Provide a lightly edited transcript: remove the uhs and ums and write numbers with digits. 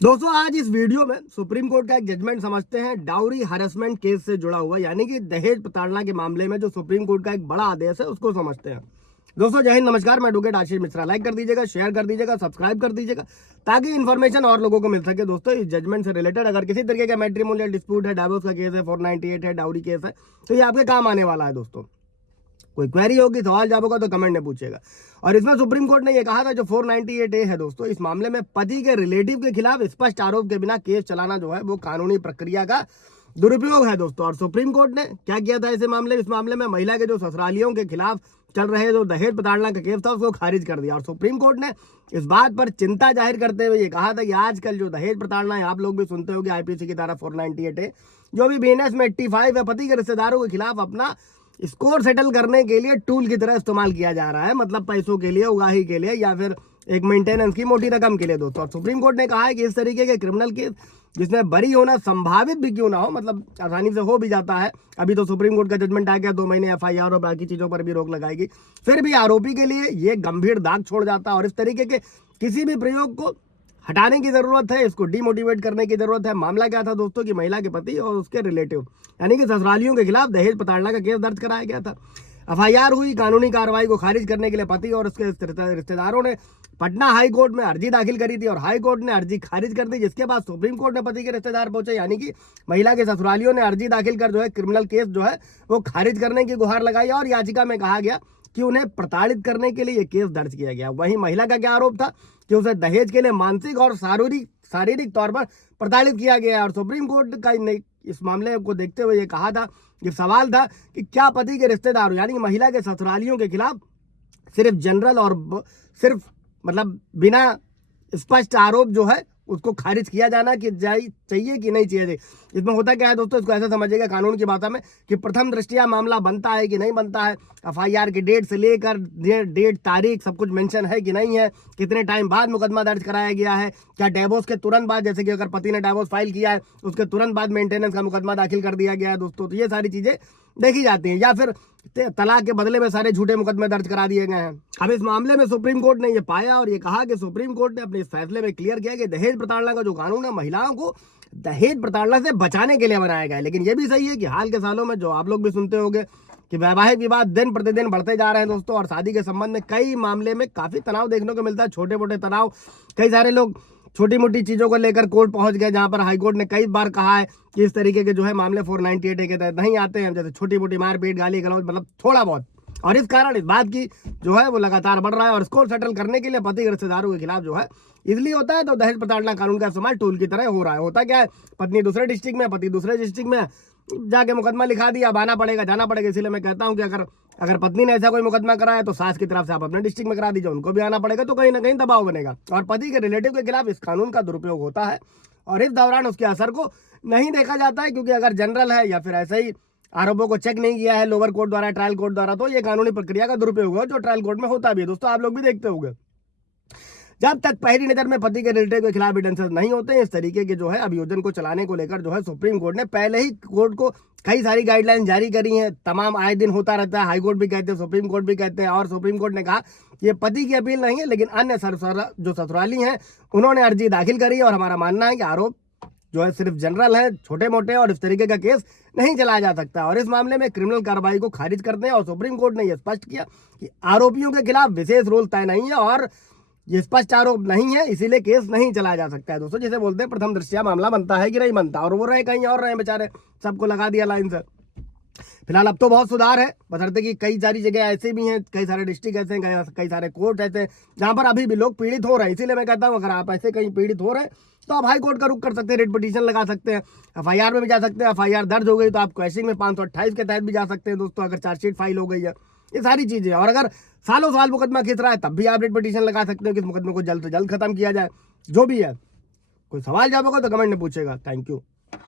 दोस्तों आज इस वीडियो में सुप्रीम कोर्ट का एक जजमेंट समझते हैं डाउरी हरेसमेंट केस से जुड़ा हुआ, यानी कि दहेज प्रताड़ना के मामले में जो सुप्रीम कोर्ट का एक बड़ा आदेश है उसको समझते हैं। दोस्तों जय हिंद, नमस्कार। मैं एडवोकेट आशीष मिश्रा। लाइक कर दीजिएगा, शेयर कर दीजिएगा, सब्सक्राइब कर दीजिएगा ताकि इन्फॉर्मेशन और लोगों को मिल सके। दोस्तों इस जजमेंट से रिलेटेड अगर किसी तरीके का मैट्रिमोनियल डिस्प्यूट है, डाइवोर्स का केस है, 498 है, डाउरी केस है, तो ये आपके काम आने वाला है। दोस्तों कोई क्वेरी होगी, सवाल जवाब होगा तो कमेंट में पूछेगा। और इसमें सुप्रीम कोर्ट ने यह कहा था जो 498A है दोस्तों, इस मामले में पति के रिलेटिव के खिलाफ स्पष्ट आरोप के बिना केस चलाना जो है वो कानूनी प्रक्रिया का दुरुपयोग है दोस्तों। और सुप्रीम कोर्ट ने क्या किया था इस मामले में महिला के जो ससुरालियों के खिलाफ चल रहे जो दहेज प्रताड़ना का केस था उसको खारिज कर दिया। और सुप्रीम कोर्ट ने इस बात पर चिंता जाहिर करते हुए ये कहा था कि आजकल जो दहेज प्रताड़ना है, आप लोग भी सुनते होंगे, आईपीसी की धारा 498A जो भी बीएनएस में 85 है, पति के रिश्तेदारों के खिलाफ अपना स्कोर सेटल करने के लिए टूल की तरह इस्तेमाल किया जा रहा है, मतलब पैसों के लिए, उगाही के लिए, या फिर एक मेंटेनेंस की मोटी रकम के लिए दोस्तों। और सुप्रीम कोर्ट ने कहा है कि इस तरीके के क्रिमिनल केस जिसमें बरी होना संभावित भी क्यों ना हो, मतलब आसानी से हो भी जाता है। अभी तो सुप्रीम कोर्ट का जजमेंट आ गया, 2 महीने एफआईआर और बाकी चीजों पर भी रोक लगाएगी, फिर भी आरोपी के लिए ये गंभीर दाग छोड़ जाता है। और इस तरीके के किसी भी प्रयोग को हटाने की जरूरत है, इसको डिमोटिवेट करने की जरूरत है। मामला क्या था दोस्तों कि महिला के पति और उसके रिलेटिव यानी कि ससुरालियों के खिलाफ दहेज प्रताड़ना का केस दर्ज कराया गया था। एफआईआर हुई, कानूनी कार्रवाई को खारिज करने के लिए पति और उसके रिश्तेदारों ने पटना हाई कोर्ट में अर्जी दाखिल करी थी और हाई कोर्ट ने अर्जी खारिज कर दी, जिसके बाद सुप्रीम कोर्ट में पति के रिश्तेदार पहुंचे, यानी कि महिला के ससुरालियों ने अर्जी दाखिल कर जो है क्रिमिनल केस जो है वो खारिज करने की गुहार लगाई। और याचिका में कहा गया कि उन्हें प्रताड़ित करने के लिए ये केस दर्ज किया गया। वहीं महिला का क्या आरोप था कि उसे दहेज के लिए मानसिक और शारीरिक तौर पर प्रताड़ित किया गया। और सुप्रीम कोर्ट का इस मामले को देखते हुए ये कहा था, ये सवाल था कि क्या पति के रिश्तेदारों यानी कि महिला के ससुरालियों के खिलाफ सिर्फ जनरल और सिर्फ मतलब बिना स्पष्ट आरोप जो है उसको खारिज किया जाना कि चाहिए कि नहीं चाहिए। इसमें होता क्या है दोस्तों, इसको ऐसा समझिएगा कानून की भाषा में कि प्रथम दृष्टया मामला बनता है कि नहीं बनता है, एफआईआर की डेट से लेकर डेट, तारीख सब कुछ मेंशन है कि नहीं है, कितने टाइम बाद मुकदमा दर्ज कराया गया है, क्या डिवोर्स के तुरंत बाद, जैसे कि अगर पति ने डिवोर्स फाइल किया है उसके तुरंत बाद मेंटेनेंस का मुकदमा दाखिल कर दिया गया है दोस्तों, तो ये सारी चीजें देखी जाती हैं, या फिर तलाक के बदले में सारे झूठे मुकदमे दर्ज करा दिए गए हैं। अब इस मामले में सुप्रीम कोर्ट ने यह पाया और ये कहा कि सुप्रीम कोर्ट ने अपने इस फैसले में क्लियर किया कि दहेज प्रताड़ना का जो कानून है महिलाओं को दहेज प्रताड़ना से बचाने के लिए बनाया गया है। लेकिन यह भी सही है कि हाल के सालों में जो आप लोग भी सुनते होंगे कि वैवाहिक विवाद दिन प्रतिदिन बढ़ते जा रहे हैं दोस्तों, और शादी के संबंध में कई मामले में काफी तनाव देखने को मिलता है, छोटे मोटे तनाव। कई सारे लोग छोटी मोटी चीजों को लेकर कोर्ट पहुंच गए, जहां पर हाईकोर्ट ने कई बार कहा है कि इस तरीके के जो है मामले 498A के तहत नहीं आते हैं, जैसे छोटी मोटी मारपीट, गाली गलौज, मतलब थोड़ा बहुत। और इस कारण इस बात की जो है वो लगातार बढ़ रहा है। और इसको सेटल करने के लिए पति के रिश्तेदारों के खिलाफ जो है इसलिए होता है तो दहेज प्रताड़ना कानून का इस्तेमाल टूल की तरह हो रहा है। होता क्या है, पत्नी दूसरे डिस्ट्रिक्ट में, पति दूसरे डिस्ट्रिक्ट में, जाके मुकदमा लिखा दिया, अब आना पड़ेगा, जाना पड़ेगा। इसीलिए मैं कहता हूं कि अगर पत्नी ने ऐसा कोई मुकदमा कराया तो सास की तरफ से आप अपने डिस्ट्रिक्ट में करा दीजिए, उनको भी आना पड़ेगा, तो कहीं ना कहीं दबाव बनेगा। और पति के रिलेटिव के खिलाफ इस कानून का दुरुपयोग होता है और इस दौरान उसके असर को नहीं देखा जाता है, क्योंकि अगर जनरल है या फिर ऐसे ही आरोपों को चेक नहीं किया है लोअर कोर्ट द्वारा, ट्रायल कोर्ट द्वारा, तो ये कानूनी प्रक्रिया का दुरुपयोग हो जो ट्रायल कोर्ट में होता भी है दोस्तों, आप लोग भी देखते होंगे। जब तक पहली नजर में पति के रिलेटिव के खिलाफ एविडेंसेस नहीं होते हैं, इस तरीके के जो है अभियोजन को चलाने को लेकर जो है सुप्रीम कोर्ट ने पहले ही कोर्ट को कई सारी गाइडलाइन जारी करी हैं। तमाम आए दिन होता रहता है, हाई कोर्ट भी कहते हैं, सुप्रीम कोर्ट भी कहते हैं। और सुप्रीम कोर्ट ने कहा ये पति की अपील नहीं है, लेकिन अन्य जो ससुराली हैं उन्होंने अर्जी दाखिल करी और हमारा मानना है कि आरोप जो है सिर्फ जनरल है, छोटे मोटे, और इस तरीके का केस नहीं चलाया जा सकता। और इस मामले में क्रिमिनल कार्रवाई को खारिज करते हैं। और सुप्रीम कोर्ट ने यह स्पष्ट किया कि आरोपियों के खिलाफ विशेष रूल तय नहीं है और ये स्पष्ट आरोप नहीं है, इसीलिए केस नहीं चलाया जा सकता है दोस्तों। जिसे बोलते हैं प्रथम दृष्टया मामला बनता है कि नहीं बनता, और वो रहे कहीं और रहे बेचारे, सबको लगा दिया लाइन से। फिलहाल अब तो बहुत सुधार है, बशर्ते कि कई सारी जगह ऐसे भी हैं, कई सारे डिस्ट्रिक्ट ऐसे हैं, कई सारे कोर्ट ऐसे हैं जहां पर अभी भी लोग पीड़ित हो रहे हैं। इसीलिए मैं कहता हूं अगर आप ऐसे कहीं पीड़ित हो रहे हैं तो आप हाई कोर्ट का रुख कर सकते हैं, रिट पिटीशन लगा सकते हैं, एफआईआर में भी जा सकते हैं। एफआईआर दर्ज हो गई तो आप क्वेश्चन में 528 के तहत भी जा सकते हैं दोस्तों, अगर चार्जशीट फाइल हो गई है, ये सारी चीजें। और अगर सालों साल मुकदमा खींच रहा है तब भी आप रिट पिटीशन लगा सकते हैं कि इस मुकदमे को जल्द से जल्द खत्म किया जाए। जो भी है, कोई सवाल जवाब होगा तो कमेंट में पूछेगा। Thank you.